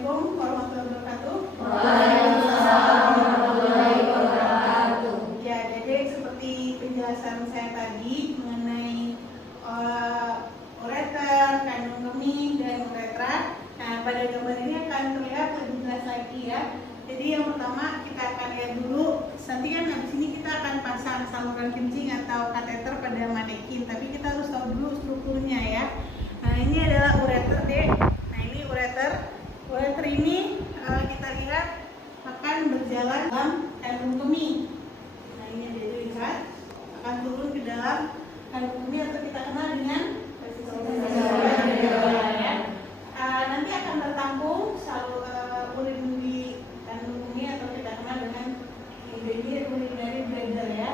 Assalamualaikum warahmatullahi wabarakatuh. Waalaikumsalam warahmatullahi wabarakatuh. Ya, jadi seperti penjelasan saya tadi mengenai ureter, kandung kemih, dan uretra. Nah, pada gambar ini akan terlihat lebih jelas lagi ya. Jadi yang pertama kita akan lihat dulu. Nanti kan habis ini kita akan pasang saluran kencing atau kateter pada manekin. Tapi kita harus tahu dulu strukturnya ya. Nah, ini adalah ureter deh. Nah, ini ureter. Ureter ini kita lihat akan berjalan dalam kandung kemih. Nah, ini ada dilihat akan turun ke dalam kandung kemih atau kita kenal dengan ya. Nanti akan tertampung urin di kandung kemih atau kita kenal dengan urinary bladder ya.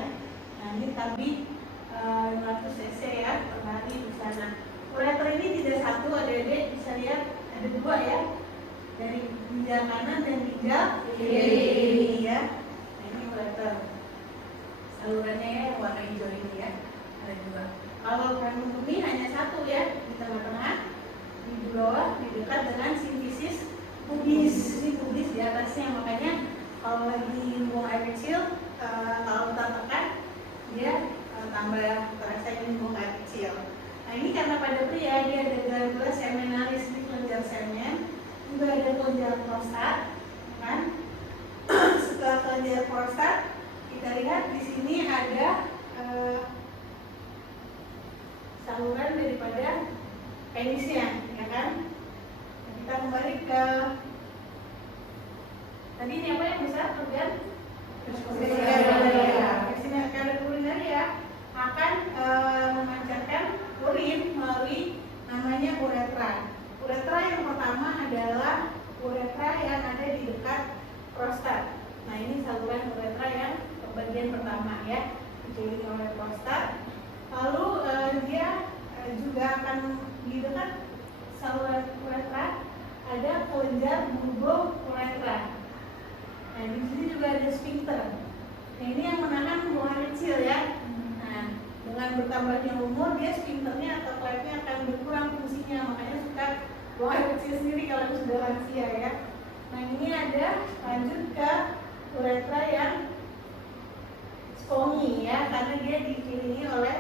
Nah, ini tabik 500 cc ya per hari di sana. Ureter ini tidak satu, adik-adik bisa lihat ada dua ya, dari ginjal kanan dan ginjal kiri ya. Nah, ini ureter. Salurannya ya warna hijau ini ya, ada dua. Kalau kandung kemih hanya satu ya, di tengah-tengah, di bawah, di dekat dengan sifisis pubis. Ini pubis di atasnya, makanya kalau lagi buang air kecil, kalau tertekan dia tambah terasa ingin buang air kecil. Nah, ini karena pada pria dia ada glandula seminalis di kelenjar semen, juga ada kelenjar prostat, kan? Setelah kelenjar prostat, kita lihat di sini ada saluran daripada penisnya, ya kan? Kita kembali ke tadi ini apa yang besar organ? Vesicularia. Vesicularia akan memancarkan urin melalui namanya uretra. Uretra yang pertama adalah uretra yang ada di dekat prostat. Nah, ini saluran uretra yang bagian pertama ya, dikelilingi oleh prostat. Lalu dia juga akan di dekat saluran uretra ada kelenjar bulbo uretra. Nah, di sini juga ada sphincter. Nah, ini yang menahan buang air kecil ya. Nah, dengan bertambahnya umur dia sphincternya atau flapnya akan berkurang fungsinya, makanya suka buang air kecil sendiri kalau sudah lansia ya. Nah, ini ada lanjut ke uretra yang spongy ya, karena dia dikelilingi oleh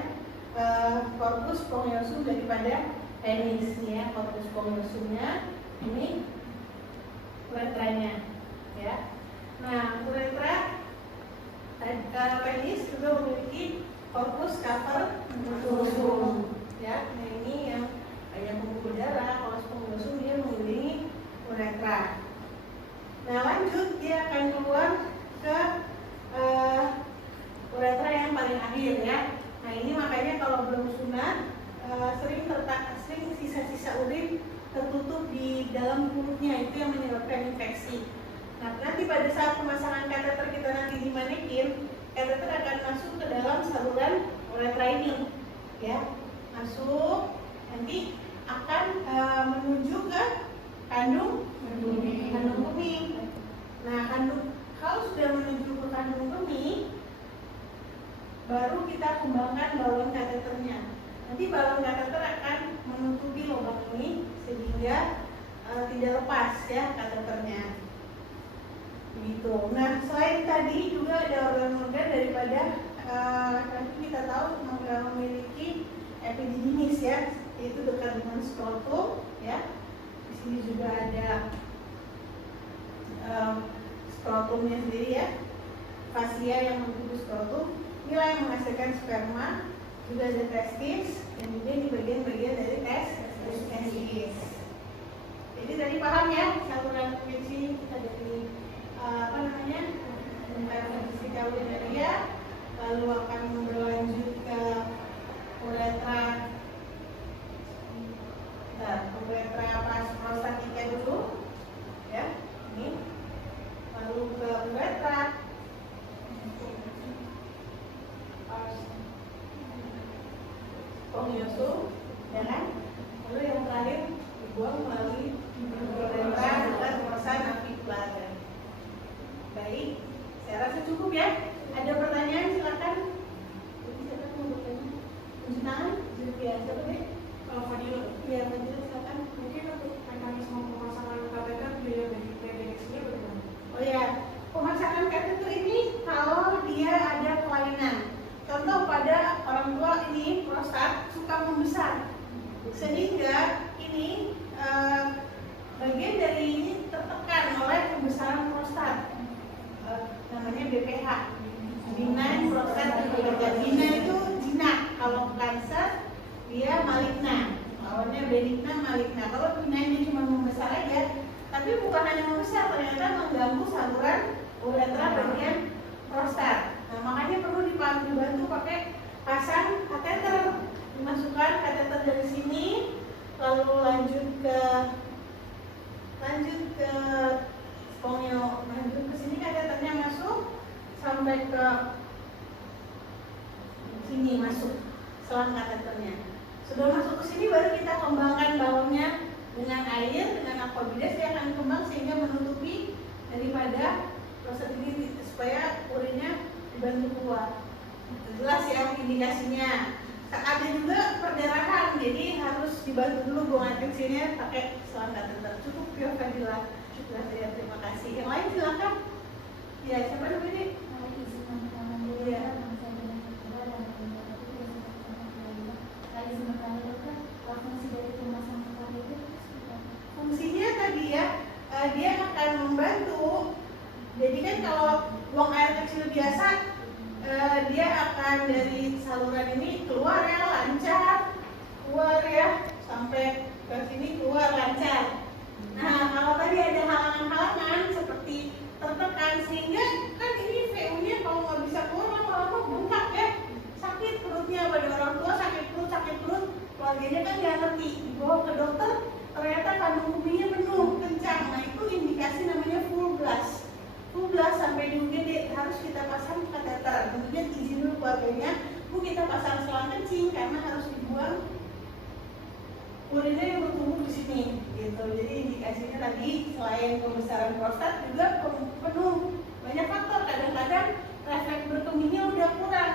corpus spongiosum daripada penis ya. Corpus spongiosumnya ini uretranya ya. Nah, uretra penis juga memiliki corpus cavernosum ya. Nah, ini yang banyak pembuluh darah. Kalau spongiosum dia mengelilingi uretra. Nah, lanjut dia akan keluar ke uretra yang paling akhir ya. Nah, ini makanya kalau belum sunat sering sisa-sisa urin tertutup di dalam mulutnya, itu yang menyebabkan infeksi. Nah, nanti pada saat pemasangan kateter kita nanti di manekin, kateter akan masuk ke dalam saluran uretra ini ya, masuk nanti akan menuju ke kandung kemih. Nah, kalau sudah menuju ke kandung kemih, baru kita kembangkan balon kateternya. Nanti balon kateter akan menutupi lubang ini sehingga tidak lepas ya kateternya. Begitu. Nah, selain tadi juga ada organ-organ daripada nanti kita tahu memiliki epididymis ya, yaitu dekat dengan skrotum ya. Di sini juga ada skrotumnya sendiri ya, fascia yang menutupi skrotum. Inilah yang menghasilkan sperma, juga ada testis, dan juga ini bagian-bagian dari testis. Jadi tadi paham ya, saluran kencing kita dari vesicularia, lalu akan berlanjut ke uretra pas prostatika dulu ya, ini lalu ke uretra spongiosum ya kan, lalu yang terakhir dibuang melalui uretra dekat prostat navicular. Baik, saya rasa cukup ya. Ada pertanyaan silakan. Silakan mau bertanya. Tunjuk tangan, Zulfia. Siapa deh? Fadil. Iya, Fadil silakan. Mungkin untuk mekanisme pemasangan kateter dia Tapi bukan hanya membesar, ternyata mengganggu saluran uretra bagian prostat. Nah, makanya perlu dibantu pakai pasang kateter. Dimasukkan kateter dari sini, lalu lanjut ke spongio, lanjut ke sini kateternya masuk sampai ke sini masuk selang kateternya. Sudah masuk ke sini baru kita kembangkan bawahnya dengan air, dengan aquabides dia akan kembang sehingga menutupi daripada prostat ini supaya urinnya dibantu keluar. Jelas ya indikasinya. Ada juga perdarahan, jadi harus dibantu dulu buang air kecilnya pakai selang kateter. Cukup ya Fadila. Sudah saya terima kasih. Yang lain silakan. Ya, siapa dulu ini? Iya. Fungsinya tadi ya, dia akan membantu. Jadi kan kalau buang air kecil biasa, dia akan dari saluran ini keluar ya lancar, keluar ya sampai ke sini keluar lancar. Nah kalau tadi ada halangan-halangan seperti tertekan sehingga kan ini VU-nya kalau nggak bisa keluar lama-lama bengkak ya, sakit perutnya. Pada orang tua sakit perut, keluarganya kan nggak ngerti, dibawa ke dokter ternyata kandung kemihnya penuh kencang. Nah itu indikasi namanya full blast sampai di UGD harus kita pasang kateter. Kemudian izin dulu keluarganya, Bu kita pasang selang kencing karena harus dibuang urinnya yang bertumbuh di sini gitu. Jadi indikasinya tadi selain pembesaran prostat juga penuh banyak faktor. Kadang-kadang refleks berkemihnya udah kurang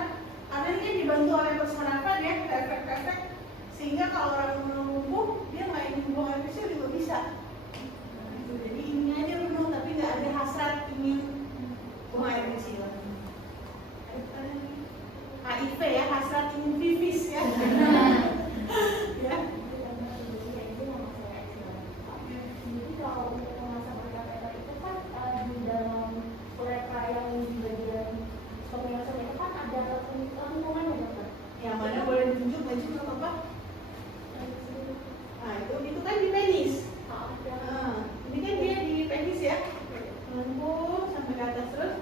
karena ini kan dibantu oleh persarapan ya, refleks sehingga kalau orang melumpuh dia nggak ingin buang air kecil juga bisa gitu. Jadi ininya aja penuh tapi nggak ada hasrat ingin buang air kecil. HIV ya, hasrat ingin pipis ya. Ya. Jadi kalau untuk pemasangan kateter itu kan di dalam uretra yang di bagian spongio itu kan ada lengkungannya dokter. Yang mana boleh ditunjuk maju nggak apa-apa? Nah itu kan di penis. Ini kan dia di penis ya, melengkung sampai ke atas terus.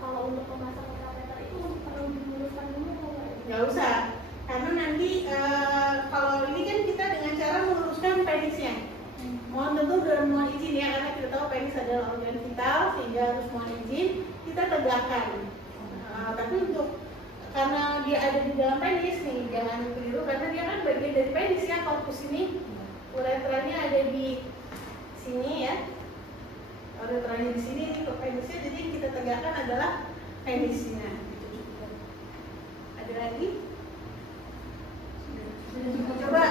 Kalau untuk pemasangan kateter itu perlu diluruskan dulu atau Nggak usah, karena nanti kalau ini kan kita dengan cara meluruskan penisnya. Mohon tentu dan mohon izin ya, karena kita tahu penis adalah organ vital sehingga harus mohon izin kita tegakkan. Tapi untuk karena dia ada di dalam penis nih, jangan keliru karena dia kan bagian dari penis ya, korpus ini uretranya ada di sini ya, uretranya di sini, ini ke penisnya, jadi yang kita tegakkan adalah penisnya. Ada lagi? Coba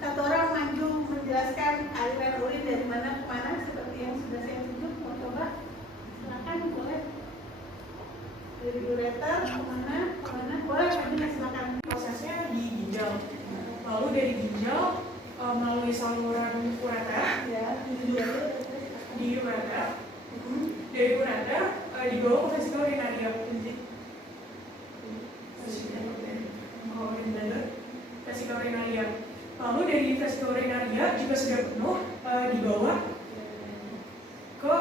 satu orang maju menjelaskan aliran urin dari mana ke mana seperti yang sudah saya tunjuk. Mau coba? Silakan boleh. Dari ureter ke mana? Boleh, silakan. Prosesnya di ginjal, lalu dari ginjal melalui saluran ureter Ya, di ureter, dari ureter dibawa ke vesika urinaria, vesika urinaria. Lalu dari vesika urinaria jika sudah penuh dibawa ke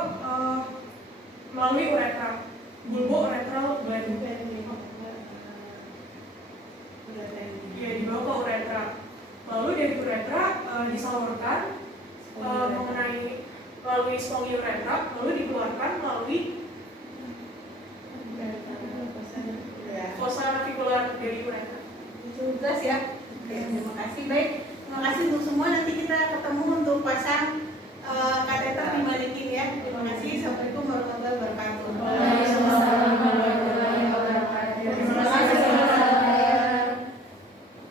melalui uretra, bulbo uretral gland. Ya, dibawa ke uretra. Lalu dari uretra disalurkan melalui spongio uretra, lalu dikeluarkan melalui fossa navikular dari uretra. Jelas ya. Oke, terima kasih. Baik, terima kasih untuk semua. Nanti kita ketemu untuk pasang kateter di manikin ya. Terima kasih. Assalamualaikum warahmatullahi wabarakatuh. Waalaikumsalam.